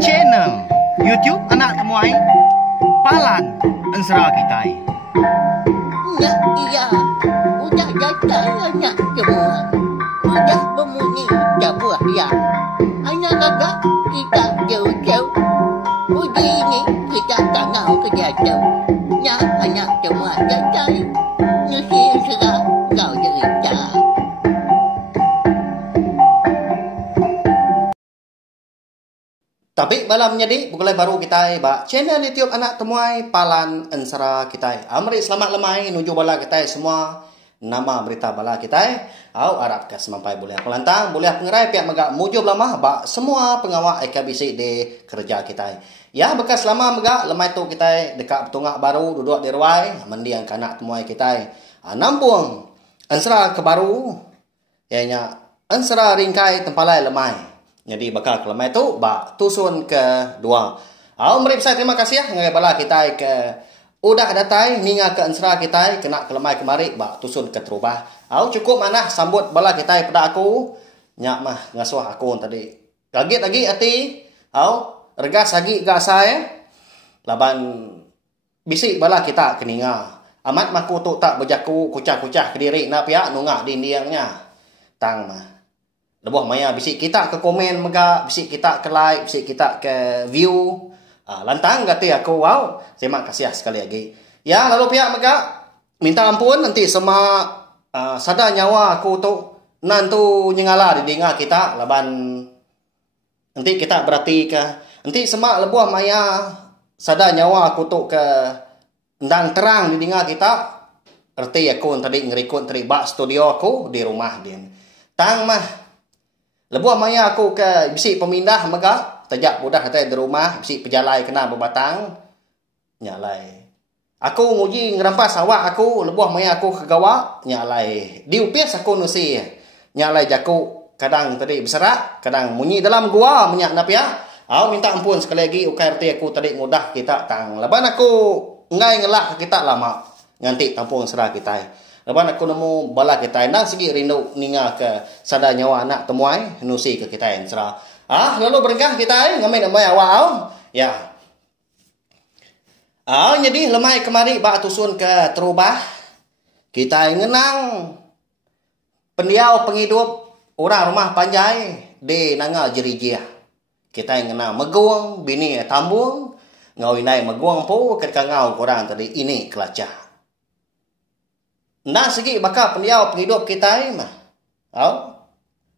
channel YouTube anak temuai Palan Ensera Kitai. Ya, iya. Udah datang anak semua. Udah berbunyi sebuah ya. Anak kakak kita jauh-jauh. Uji ini kita tak mau kejatuh. Ya, anak semua datang. Nusi serah kau cerita. Tapi malam jadi bukan baru kita ba channel YouTube anak temuai Palan Ensera kita. Amri selamat lemai nuju bala kita semua. Nama berita bala kita. Au Arab ke semampai boleh aku lantang boleh pengerai pihak megak mujub lama ba semua pengawal EKBC di kerja kita. Ya bekas lama megak lemai tu kita dekat betungak baru duduk di ruai mendiang kanak temuai kita. Nampung Ensera ke baru. Ianya Ensera ringkai tempalai lemai. Jadi bakal kelemai tu ba tusun kedua. Mari saya terima kasih ngai bala kita ke udah datai ninga ke Ensera kita kena kelemai kemari ba tusun ke terubah. Cukup mana sambut bala kita pada aku. Nyak mah ngasuh aku tadi. Gagit lagi ati. Regas lagi ga saya. Laban bisik bala kita keninga. Amat maku tu tak berjaku kucah-kucah ke diri na pihak nungak dindiangnya. Tang mah. Lebuh maya bisik kita ke komen mega, bisik kita ke like, bisik kita ke view. Lantang kata aku, wow, terima kasih sekali lagi. Ya, lalu pihak mega minta ampun nanti sama sada nyawa aku tu nantu nyengala di dinga kita laban nanti kita berarti ke nanti semak lebuh maya sada nyawa aku tu ke ndang terang di dinga kita. Erti aku tadi ngerikun teribak studio aku di rumah din. Tang mah lebuh maya aku ke bisik pemindah mega tajak budak kata di rumah bisik pejalai kena berbatang nyalai aku nguji ngerampas awak aku lebuh maya aku ke gawak nyalai diupias aku nusi nyalai jaku kadang tadi berserak kadang munyi dalam gua menyak napia minta ampun sekali lagi ukai erti aku tadi mudah kita tang leban aku ngai ngelak kita lama nganti tampung serah kita. Lepas aku nemu bala kita nak segi rindu ninga ke sada nyawa anak temuai nusi ke kita Ensera. Lalu berengkah kita ngamai namai awak ya. Jadi lemai kemari ba tusun ke terubah. Kita ngenang pendiau penghidup orang rumah panjai di nanga jerijia. Kita ngenang meguang bini tambung ngau inai meguang po ketika ngau korang tadi ini kelacah. Nah segi bakal pendiau penghidup kita mah.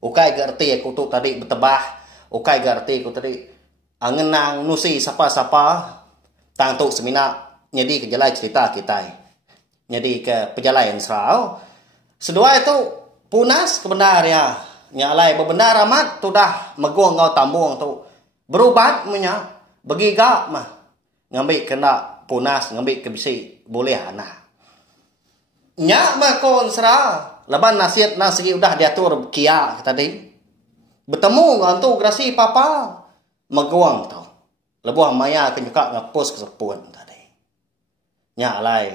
Ukai gerti aku tu tadi bertebah. Ukai gerti aku tadi ngenang nusi sapa-sapa tang tu semina jadi kejalai cerita kita. Jadi ke pejalai Ensera. Sedua itu punas kebenar ya. Nyalai bebenar amat tu dah meguang ngau tambung tu. Berubat punya begigak mah. Ngambil kena punas ngambil ke bisi boleh anak. Nyak mah ko Ensera laban nasihat segi udah diatur kia tadi bertemu ngantu grasi papa meguang tau lebuh maya kenyuka ngapus kesepun tadi nyak lai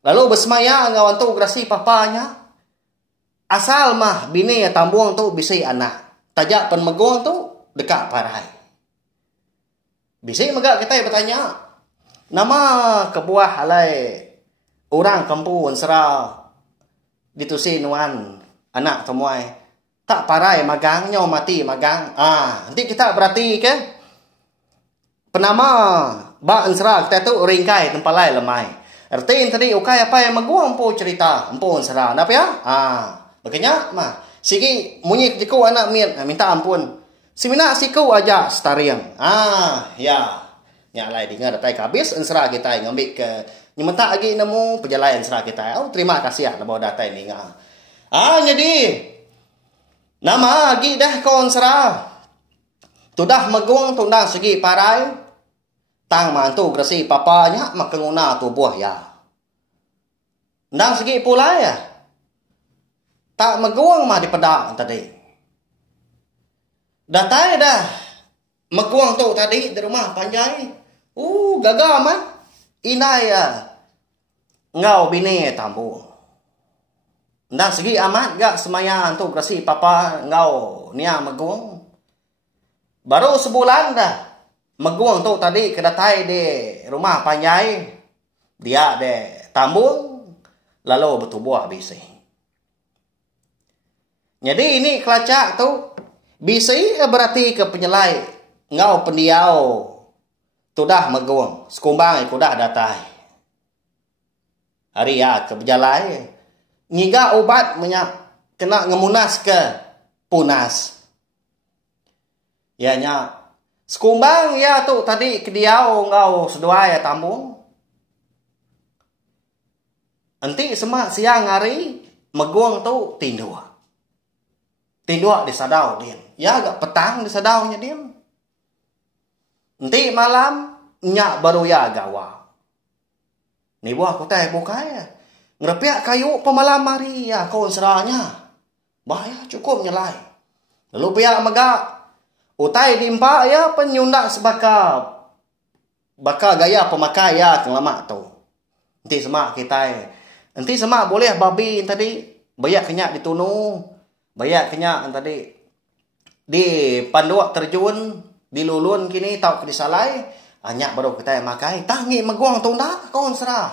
lalu bersemaya ngawantu grasi papanya asal mah bini tambung tu bisi anak tajak pen meguang tu dekat parai bisi megak kita bertanya nama kebuah alai orang kampung Ensera ditusi nuan anak temuai tak parai magang nyaw mati magang nanti kita berarti ke penama ba Ensera kita tu ringkai tempalai lemai erti tadi ukai apa yang maguang po cerita empo Ensera napa ya makanya mah sigi munyi jiku anak minta ampun simina siku aja stariang ya nyalai dengar datai habis Ensera kita ngambil ke nyementak lagi nemu pejalai Ensera kita. Terima kasih nama data ini. Jadi nama lagi dah kau Ensera. Tudah meguang tudah segi parai. Tang mantu grasi papanya makenguna tubuh ya. Ndang segi pula ya. Tak meguang mah di pedang tadi. Datai dah meguang tu tadi di rumah panjai. Gagal man. Inai ngau bini tambu. Ndang segi amat gak semayan tu grasi papa ngau nia meguang. Baru sebulan dah. Meguang tu tadi kedatai di rumah Panjai. Dia de tambung. Lalu bertubuh bisi. Jadi ini kelacak tu. Bisi berarti ke penyelai. Ngau pendiau. Tu dah meguang. Sekumbang aku dah datai. Hari ya ke berjalai. Ngiga ubat kena ngemunas ke punas. Ya nya. Sekumbang ya tu tadi kediau ngau sedua ya tambung. Nanti semak siang hari meguang tu tindu. Tindu di sadau dia. Ya agak petang di sadaunya dia. Nanti malam nyak baru ya gawa. Ni buah aku teh bukai. Ngerepiak kayu pemalam hari ya kawan seranya. Bahaya cukup nyelai. Lalu pihak megak. Utai dimpa ya penyundak sebakar. Bakal gaya pemakai ya keng lama tu. Nanti semak kita. Nanti semak boleh babi tadi. Bayak kenyak ditunu. Bayak kenyak tadi. Di panduak terjun. Di lulun kini tau kedisalai. Anyak baru kita makai. Tangi meguang tu nak kawan serah.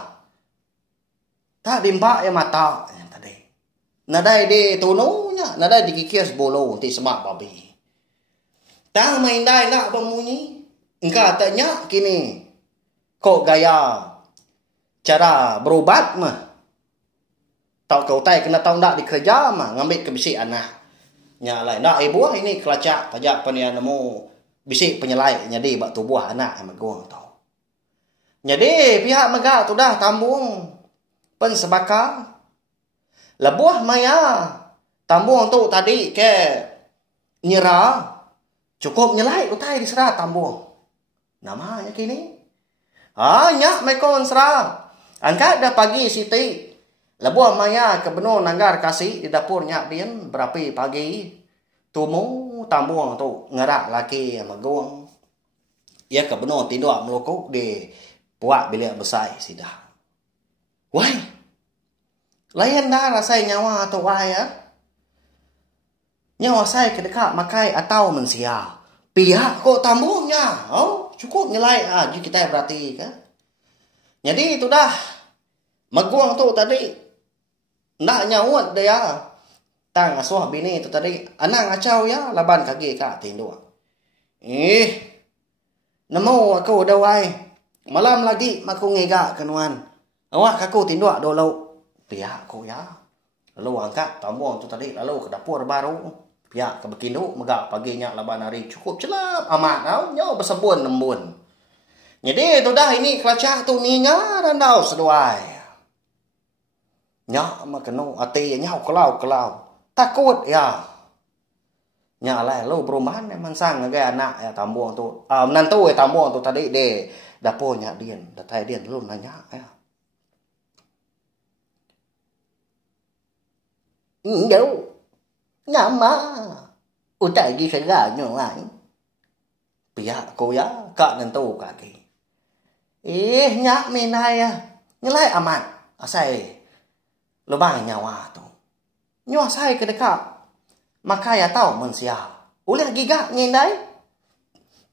Tak dimpa ya mata. Tadi. Nadai di tununya. Nadai di kikis bolo. Nanti semak babi. Tang main dai nak pemunyi. Engkau tanya kini. Kok gaya. Cara berobat mah. Tau kau tay kena tahu nak dikerja mah. Ngambil ke bisik anak. Nyalai. Nak ibu ini kelacak. Tajak penian nemu. Bisik penyelai. Jadi bak tubuh anak yang meguang tau. Jadi pihak megak tu dah tambung. Pen sebakar. Lebuah maya. Tambung tu tadi ke. Nyerah. Cukup nyelai utai di serah tambung. Namanya kini. Nyak mekon serah. Angkat dah pagi siti. Lebuah maya ke benur nanggar kasih di dapur nyak dian. Berapi pagi. Tumu tambung tu ngerak laki yang meguang. Ia ke benur tidur melukuk di puak bilik besar sidah. Wai. Layan dah rasai nyawa atau wai ya. Nyawa saya kedekat makai atau mensia. Pihak kok tambungnya. Oh, cukup nyelai aja kita berarti kan. Jadi itu dah. Meguang tu tadi. Nak nyawat dia. Tang asuh bini tu tadi. Anang acau ya. Laban kaki kak tindu. Nemu aku dah wai. Malam lagi aku ngegak kenuan. Awak aku tindu dulu. Pihak aku ya. Lalu angkat tambung tu tadi. Lalu ke dapur baru. Pihak ke bekindu, megak paginya laban hari cukup celap amat tau. Nyawa bersebun nembun. Jadi tu dah ini kelacak tu ningar tau seduai. Nyak makenu ati nyau kelau. Takut ya. Nyak lah lu perumahan emang sang ngagay anak ya tambung tu. Menantu ya tambung tu tadi de dapur nyak dian. Datai dian lu nanya ya. Đâu. Nyama. Utai di segala nyuai. Pihak aku ya. Kak nentu kaki. Nyak minai ya. Nyelai amat. Asai. Lubang nyawa tu. Nyawa saya kedekat. Maka ya tahu mensia. Ulah gigak ngindai.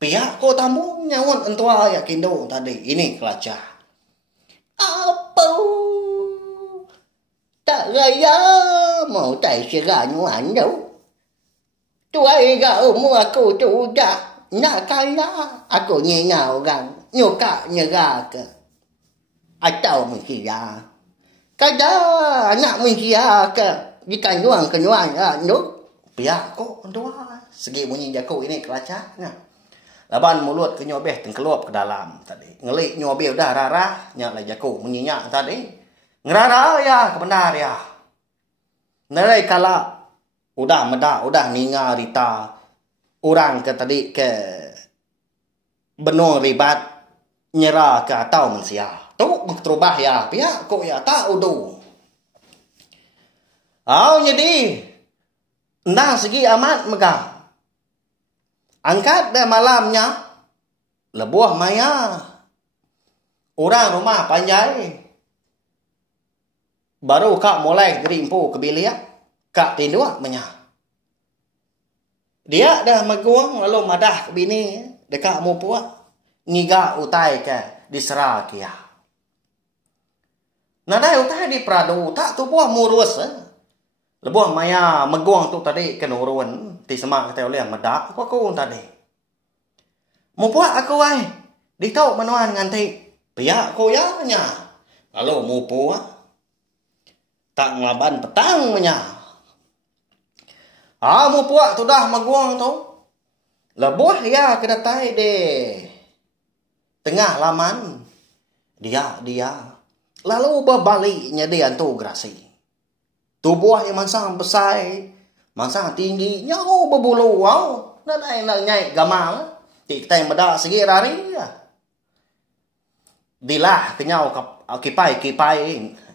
Pihak aku tamu. Nyawan entua ya kindu tadi. Ini kelacak. Apa? Tak gaya. Mau tay segala nyuan đâu. Tuai gạo mua aku tu dah. Nak kaya. Aku nyengau gan. Nyuka nyegak. Atau mensia. Kada anak mensia ke. Jika nyuang ke nyuang. Nuk. Pihak aku dua. Segi bunyi jaku ini kelacak. Laban mulut ke nyobeh tengkeluap ke dalam tadi. Ngelik nyobeh dah rarah. Nyak lah jaku menyenyak tadi. Ngerara ya kebenar ya. Nerai kala. Udah medak. Udah ninga rita. Orang ke tadi ke. Benur ribat. Nyerah ke atau mensia. Tu terubah ya. Pihak kok ya tak udu. Jadi. Nah segi amat megah. Angkat dah malamnya. Lebuah maya. Orang rumah Panjai. Baru kak mulai gerimpu ke bilik. Kak tinduk menyah. Dia dah maguang lalu madah ke bini dekat mu puak ngiga utai ke disera kia. Nadai utai di prado tak tu buah murus lebuh maya maguang tu tadi kenurun ti semak kata oleh madak aku tadi. Mu puak aku ai ditau manuan nganti pihak ko ya nya. Lalu mu puak tak ngelaban petang nya. Mu puak tu dah maguang tu. Lebuh ya kedatai de tengah laman. Dia. Lalu berbaliknya dia tu grasi. Tubuh yang mansang besar. Mansang tinggi. Nyau berbulu. Wow. Nadai nak nyai gamal. Kita yang medak segi rari. Dilah kenyau kipai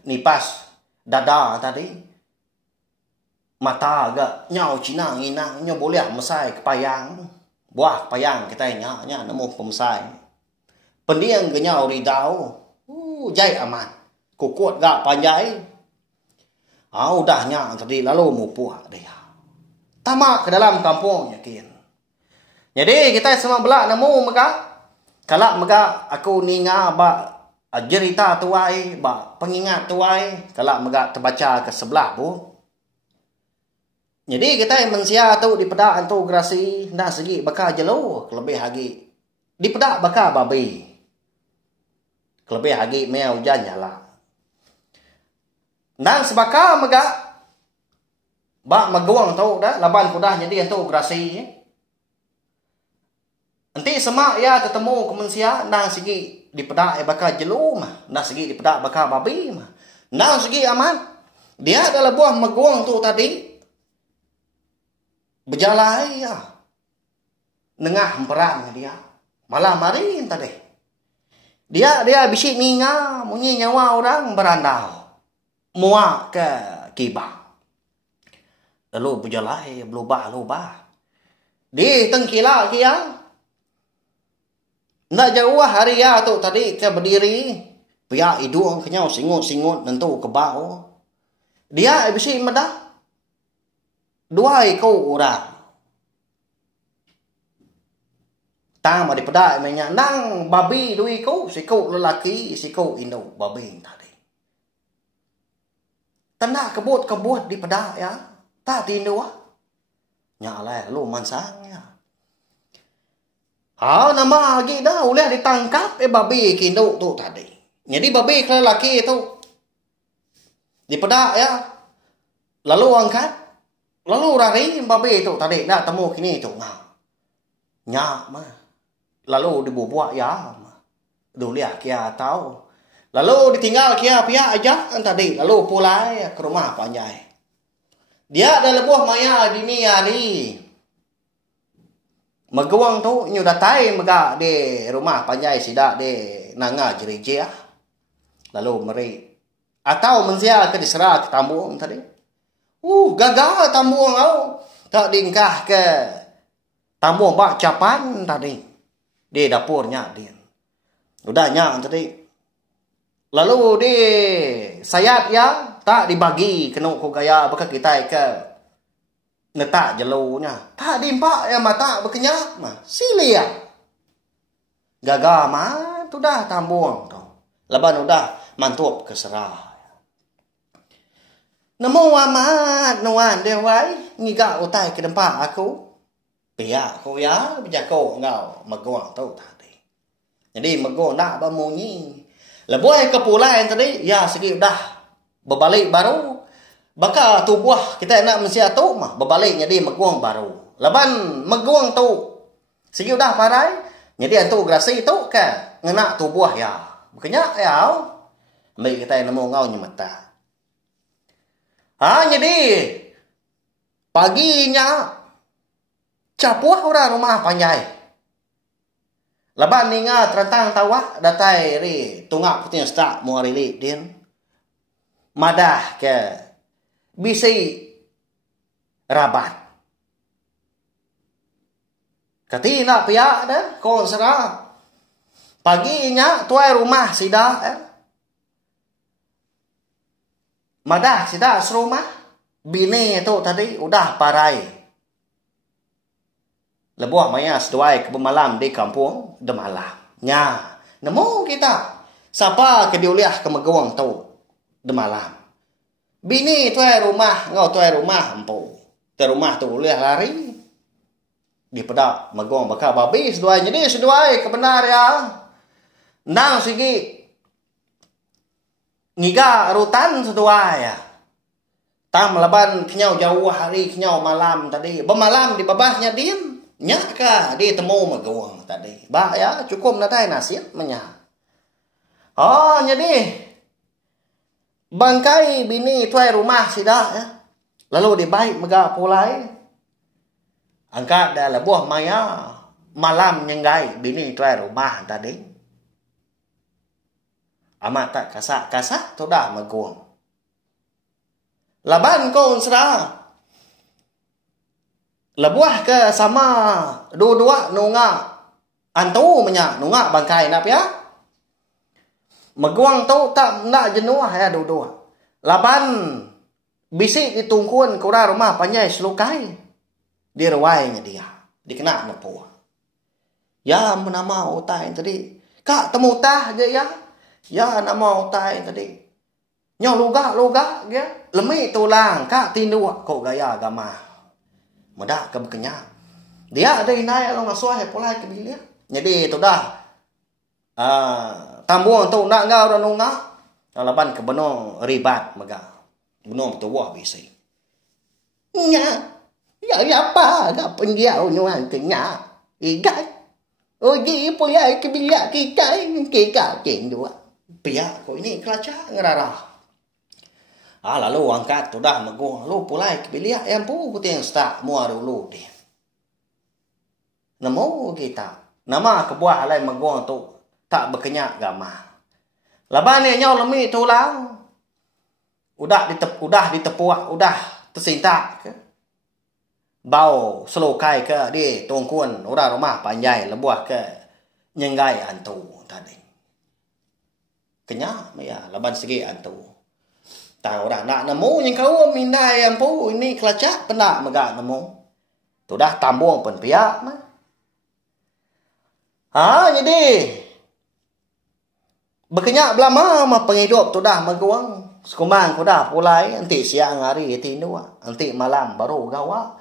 nipas dada tadi. Mata agak nyau Cina nginang nyo boleh mesai kepayang. Buah kepayang kita nya nemu pemesai. Pendiang kenyau ridau. Jai aman. Kukut gak panjai. Udahnya tadi lalu mupuh dia. Tamak ke dalam kampung yakin. Jadi kita semua belak nemu mega. Kalak mega aku ninga ba cerita tuai ba pengingat tuai. Kalak mega terbaca ke sebelah bu. Jadi kita mensia tu di pedak antu grasi nak segi bakal jelo lebih lagi. Di pedak bakal babi. Lebih lagi mea hujan nyala. Dan sebakal mega ba maguang tu dah laban kudah jadi antu grasi. Nanti semak ya ketemu kemensia nang segi di pedak bakal jelo mah, nang segi di pedak bakal babi mah. Nang segi aman. Dia adalah buah maguang tu tadi. Berjalan ya. Nengah perang dia. Malah marin tadi. Dia bisik ninga munyi nyawa orang berandau. Muak ke kibang. Lalu berjalan berubah. Di tengkila kia. Nak jauh hari ya tu tadi ke berdiri. Pihak hidung kenyau singut nentu ke bau. Dia bisik medah. 2 ekor orang. Tang di pedai mainnya nang babi 2 ekor, sikok lelaki, sikok induk babi tadi. Tanda kebut di pedai ya. Tak tindu nyala lu mansangnya. Nama lagi dah boleh ditangkap babi induk tu tadi. Jadi babi lelaki tu di pedai ya. Lalu angkat. Lalu rari babi tu tadi nak temu kini tu ngau. Nyak mah. Lalu dibubuak ya mah. Dulia kia tahu. Lalu ditinggal kia pihak aja tadi. Lalu pulai ke rumah panjai. Dia ada lebuh maya dini hari. Maguang tu nyu datai mega di rumah panjai sidak di nanga gereja. Lalu meri atau mensia ke diserah ke tambung tadi. Gagal tambung kau. Tak diingkah ke tambung bak capan tadi. Di dapurnya dia. Udahnya tadi. Lalu di sayat ya. Tak dibagi kena ku gaya. Baka kita ke netak jelunya. Tak diimpak ya mata berkenyak. Silia. Gagal mah. Tu dah tambung tu. Leban udah mantup ke serah. Namo amat nuan dewai ngiga utai ke tempat aku. Pihak aku ya berjako ngau maguang tu tadi. Jadi maguang nak bermunyi. Lebuai ke pulai tadi ya segi dah berbalik baru. Baka tubuh kita nak mensia tu mah berbalik jadi maguang baru. Leban maguang tu segi dah parai. Jadi antu grasi tu kan ngena tubuh ya. Bukannya ya. Ambil kita namo ngau nyemata. Jadi paginya capuh orang rumah panjai. Leban ninga terentang tawak datai ri tungak puting stak mu arili din. Madah ke bisi rabat. Katina pihak dah kon serah. Paginya tuai rumah sidak Madah sida serumah bini tu tadi udah parai. Lebuah maya seduai ke malam di kampung de malam. Nya, nemu kita. Siapa ke diuliah ke megawang tu de malam. Bini tuai rumah, ngau tuai rumah empu. Te rumah tu uliah lari. Di pedak megawang bakal babi seduai. Jadi seduai kebenar ya. Nang sigi ngiga rutan seduai ya. Tam laban kenyau jauh hari kenyau malam tadi. Bermalam di babahnya diem. Nyak ka di temu megawang tadi. Ba ya cukup natai nasihat menya. Oh jadi bangkai bini tuai rumah sidak ya. Lalu dibaik mega pulai. Angkat dah lebuah maya malam nyenggai bini tuai rumah tadi. Amat tak kasak-kasak tu dah megawang. Laban kau unsra. Lebuah ke sama dua-dua nunga antu menya nunga bangkai nak ya. Megawang tu tak nak jenuh ya dua-dua. Laban bisik ditungkuan kura rumah panjai selukai. Direwainya dia. Dikena nepu. Ya menama utai tadi. Kak temu tah je ya. Ya nama utai tadi. Nyau luga ya. Lemik tulang kak tindu kok gaya agama. Medak ke berkenyak. Dia ada inai along asuah pulai ke bilik. Jadi itu dah. Tambung tu nak ngau dan nunga. Laban ke benong ribat mega. Benong tu wah bisi. Nya. Ya apa? Gak pengiau nyuan kenyak. Igat. Oji pulai ke bilik kita. Kita dua. Pihak kau ini kelacak ngerarah. Lalu angkat tu dah megawang. Lalu pulai ke bilik yang pu kuting start mua dulu dia. Nemu kita. Nama kebuah alai megawang tu tak berkenyak gama. Laban ni nyau lemi tu lah. Udah ditepuak, udah tersintak ke. Bau selokai ke di tongkuan orang rumah panjai lebuah ke nyenggai antu tadi. Kenyak ya laban segi antu. Tahu dah nak nemu yang kau mindai yang pu ini kelacak penak megak nemu. Tu dah tambung pun pihak mah. Jadi berkenyak belama mah penghidup tu dah megawang. Sekumang ku dah pulai nanti siang hari tindu nanti malam baru gawa.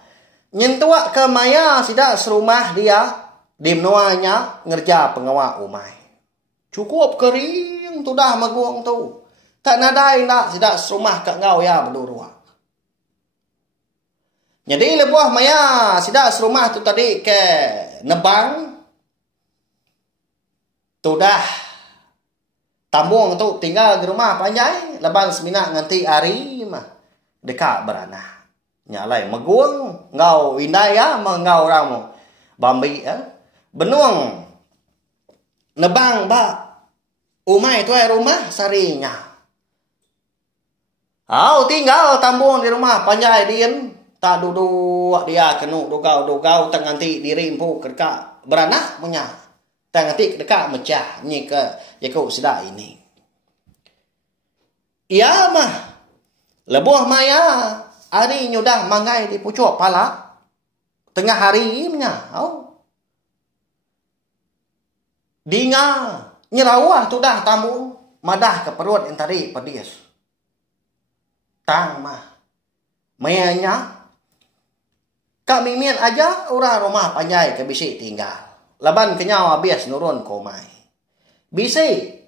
Nyentuak ke maya sidak serumah dia di menuanya ngerja pengawal umai. Cukup kering tu dah megawang tu. Tak nadai nak sidak serumah kat ngau ya berdua. Jadi lebuah maya sidak serumah tu tadi ke nebang. Tu dah tambung tu tinggal di rumah panjai. Leban seminak nganti hari mah dekat beranah. Nyalai megawang ngau indai ya mengau ramu. Bambi ya. Benuang nebang ba umai tuai rumah sarinya. Tinggal tambung di rumah panjai dien. Tak duduk dia kenu dugau tang nanti diri empu kedeka beranak punya. Tang nanti kedeka mecah ni ke jaku sedak ini. Iya mah. Lebuah maya hari nyudah mangai di pucuk pala. Tengah hari punya. Dinga nyerawah tu dah tambung madah ke perut yang tadi pedis. Tang mah. Mayanya. Kak mimian aja orang rumah panjai ke bisik tinggal. Laban kenyau habis nurun komai. Bisik.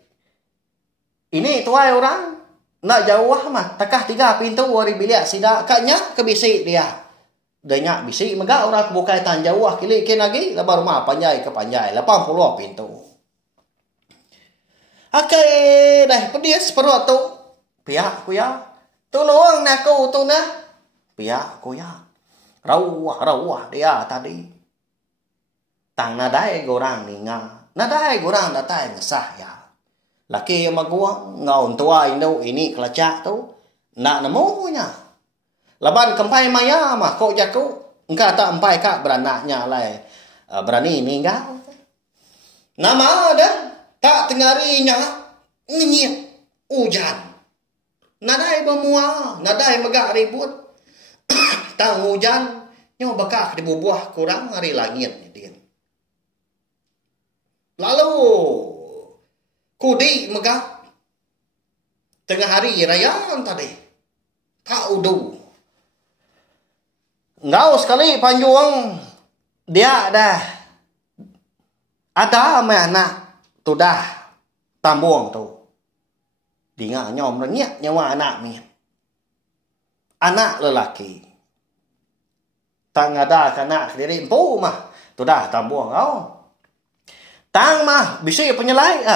Ini tuai orang. Nak jauh mah. Takah 3 pintu wari bilik sidak. Kaknya ke bisik dia. Danyak bisik. Megak orang kebukai tan jauh. Kilikin lagi. Laban rumah panjai ke panjai. 80 pintu. Akai dah pedis perut tu. Pihak ku ya. Tolong aku tu nah. Pihak aku ya. Rawah dia tadi. Tang nadai gorang ninga. Nadai gorang datai ngesah ya. Laki yang magawang ngau tua Indo ini kelacak tu. Nak nemunya. Laban kempai maya mah kok jaku. Engkau tak empai kak beranaknya lai. Berani ninggal. Nama ada. Tak tengarinya. Ngenyit. Hujan. Nadai bermua, nadai megak ribut. Tang hujan, Nyo bakak di bubuah kurang hari langit ni dia. Lalu kudi megah tengah hari raya tadi. Tak udu. Ngau sekali panjuang dia dah ada mai anak tu dah tambuang tu. Dinga nyom renyak nyawa anak mi. Anak lelaki. Tang ada anak diri empu mah tu dah tambuang kau. Tang mah bisa penyelai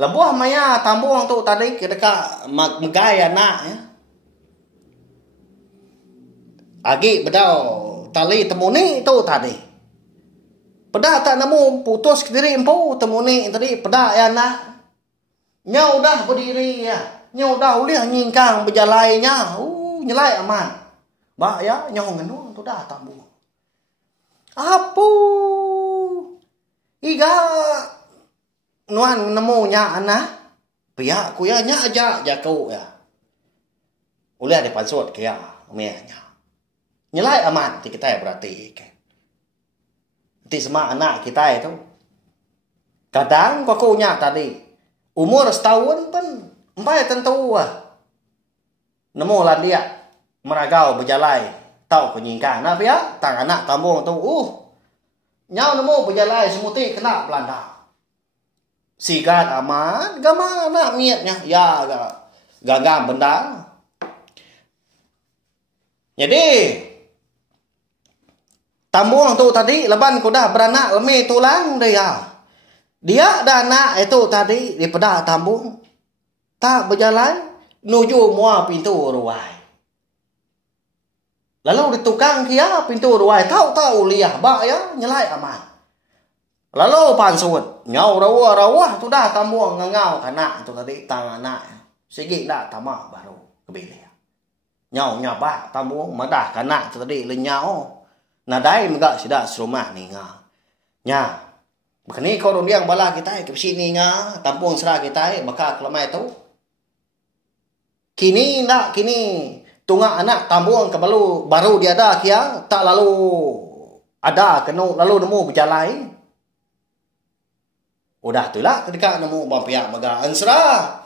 Lebuah maya tambuang tu tadi kedeka megai anak ya. Agi bedau tali temuni tu tadi. Pedah tak nemu putus ke diri empu temuni tadi pedah ya anak. Nyau dah berdiri ya. Nyau dah uliah nyingkang berjalainya. Nyelai aman. Ba ya nyau ngenu tu dah tambuang. Apu. Iga nuan nemu nya anak. Pihak ku ya nya aja jakau ya. Uliah di pansut ke ya. Nya. Nyelai aman ti kita berarti ke. Ti semua anak kita itu. Kadang kokonya tadi umur setahun pun empai tentu nemu lah dia meragau berjalai tau penyingkang nah ya tang anak tambung tu nyau nemu berjalai semuti kena Belanda. Sigat aman gama anak miatnya ya gagam benda. Jadi tambuang tu tadi leban kuda beranak lemi tulang dia. Dia dan anak itu tadi di pedah tambung tak berjalan nuju mua pintu ruai. Lalu di tukang kia pintu ruai tahu liah bak ya nyelai aman. Lalu pansut nyau rawa tu dah tambuang ngangau anak itu tadi tang anak. Sigi dah tamak baru kebilih. Nyau nyabak tambuang madah anak itu tadi lenyau. Nadai megak sida serumah ni nga. Nya. Bekani kau yang bala kita ke sini nga, tampung serah kita baka kelemai tu. Kini nak kini tunga anak tambuang ke baru dia ada kia tak lalu ada kena lalu nemu berjalai. Udah tulah ketika nemu bampiak mega ansra.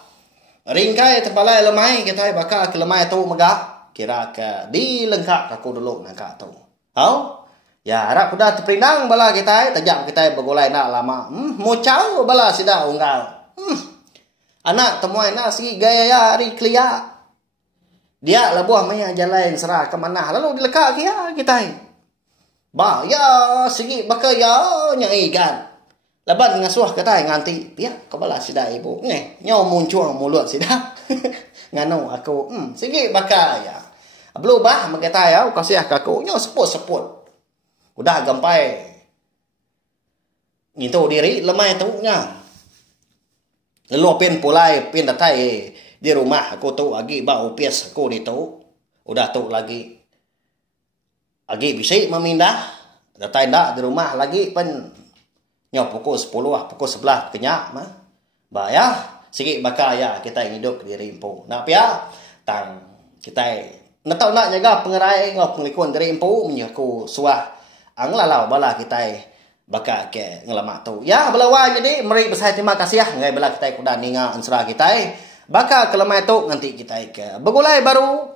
Ringkai terpalai lemai kita baka kelemai tu mega kira ke dilengkap aku dulu nangka tu. Hau? Ya, harap kuda terperinang bala kita, tajam kita bergolai nak lama. Mucau bala sida unggal. Anak temuai nak si gaya ya hari kelia. Dia lebuah maya jalan serah ke mana. Lalu dilekak kia kita. Ba ya sigi baka ya nyai kan. Leban ngasuh kita nganti. Ya, kau bala sida ibu. Ni, nyau muncul mulut sida. Nganu aku, sigi baka ya. Belum bah makita ya, kasih aku nyo seput. Udah gampai. Gitu diri lemai tu nya. Lalu pin pulai pin datai di rumah aku tu agi bau pies aku di tu. Udah tu lagi. Agi bisa memindah. Datai ndak di rumah lagi pen nyo pukul 10 pukul 11 kenyak mah. Ba ya, sigi baka ya kita hidup di rimpu. Nak ya tang kita nak tahu nak jaga pengerai ngau pengikun dari empu menyaku suah ang lalau bala kita baka ke ngelamak tu ya belawa jadi meri besar terima kasih ya ngai bala kita kuda ninga ansra kita baka kelemai tu nanti kita ke begulai baru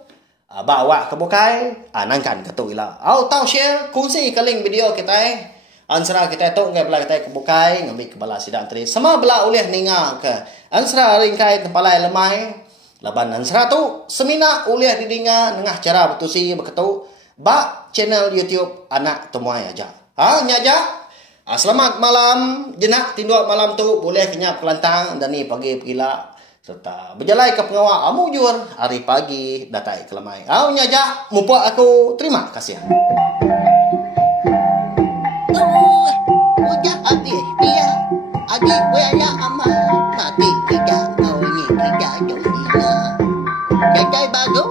bawa ke bukai nangkan ke tu ila au tahu share kongsi ke link video kita ansra kita tu ngai bala kita ke bukai ngambil ke bala sidang tri sama bala ulih ninga ke ansra ringkai tempalai lemai laban ansra tu semina ulih didinga nengah cara betusi beketu ba channel YouTube anak temuai aja. Nyaja. Selamat malam jenak tinduk malam tu boleh kenyap kelantang dan ni pagi pila serta berjalai ke pengawa amujur hari pagi datai kelemai. Nyaja mupa aku terima kasih. Udah habis dia. Adik buaya aman mati tidak mau ni tidak jauh. Jadi baru